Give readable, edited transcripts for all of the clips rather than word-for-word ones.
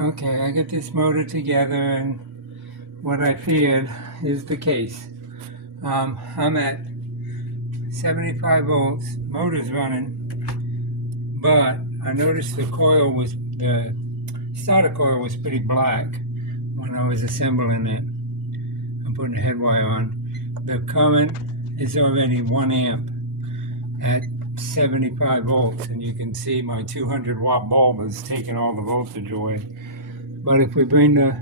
Okay, I get this motor together, and what I feared is the case. I'm at 75 volts, motor's running, but I noticed the starter coil was pretty black when I was assembling it. I'm putting a head wire on. The current is already 1 amp at 75 volts, and you can see my 200 watt bulb is taking all the voltage away. But if we bring the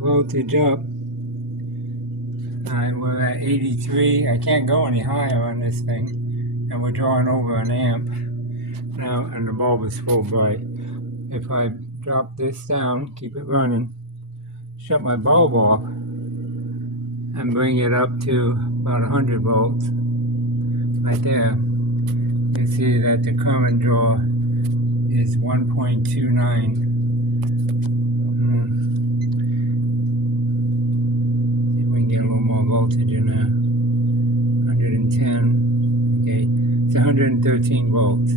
voltage up, we're at 83. I can't go any higher on this thing, and we're drawing over an amp now, and the bulb is full bright. If I drop this down, keep it running, shut my bulb off, and bring it up to about 100 volts, right there, you see that the current draw is 1.29. See if we can get a little more voltage in there. 110. Okay, it's 113 volts.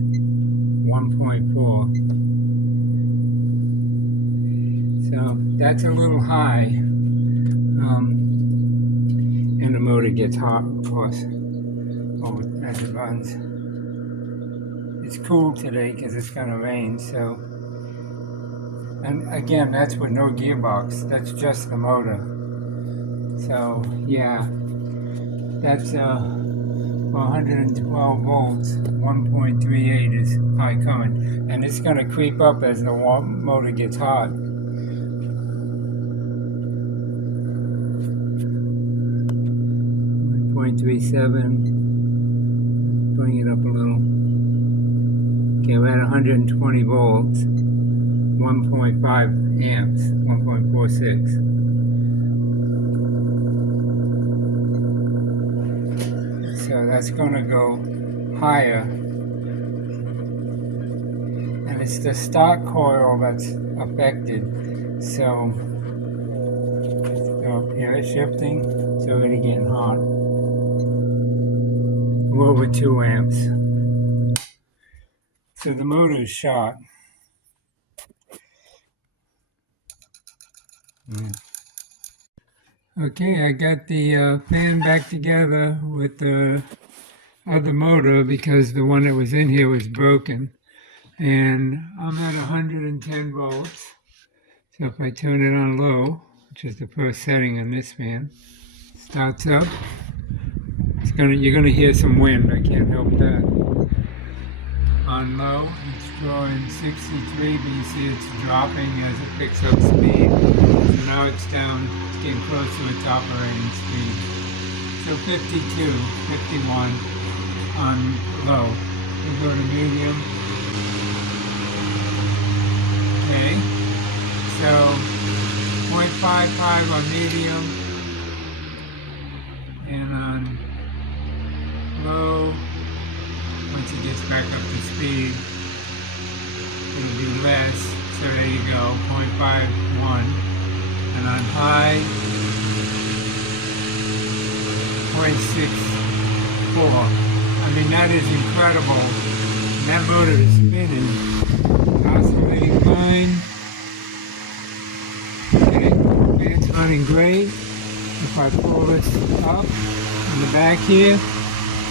1.4. So that's a little high. And the motor gets hot, of course, as it runs. It's cool today because it's going to rain, so. And again, that's with no gearbox. That's just the motor. So, yeah, that's 112 volts, 1.38 is high current. And it's going to creep up as the motor gets hot. 1.37, bring it up a little. Okay, we're at 120 volts, 1.5 amps, 1.46. So that's going to go higher. And it's the stock coil that's affected. So here it's shifting, it's already getting hot. We're over 2 amps. So the motor is shot. Okay, I got the fan back together with the other motor because the one that was in here was broken. And I'm at 110 volts. So if I turn it on low, which is the first setting on this fan, starts up. You're gonna hear some wind. I can't help that. On low, it's drawing 63, but you see it's dropping as it picks up speed. So now it's down, it's getting close to its operating speed. So 52, 51 on low. We go to medium. Okay, so 0.55 on medium, and on low, once it gets back up to speed, it'll be less, so there you go, 0.51, and on high, 0.64. I mean, that is incredible. And that motor is spinning, oscillating fine. Okay, it's running great. If I pull this up on the back here,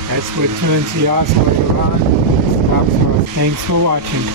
that's what turns the oscillator on. Stops off. Thanks for watching.